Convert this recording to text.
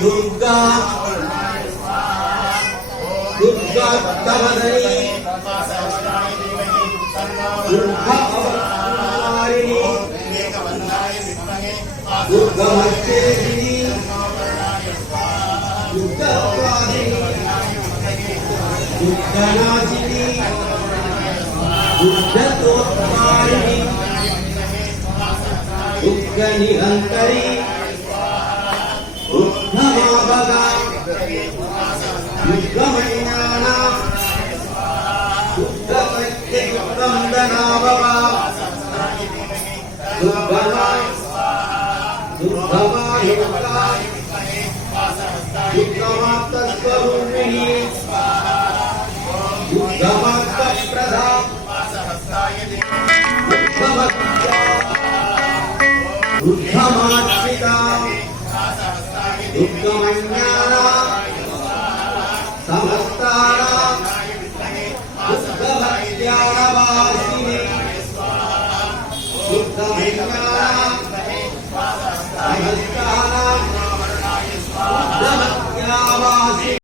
Durga Durga Tavadani Durga Avarini Durga Marchini Durga Pradini Durga Najini Durga Totmarini Durga Nihantari Durga Durga Mainana Durga Vandana Baba Durga Durga Mahika Durga Mata Swarupini Durga Mata Pradha Durga Mata Durga Mata Durga Mainana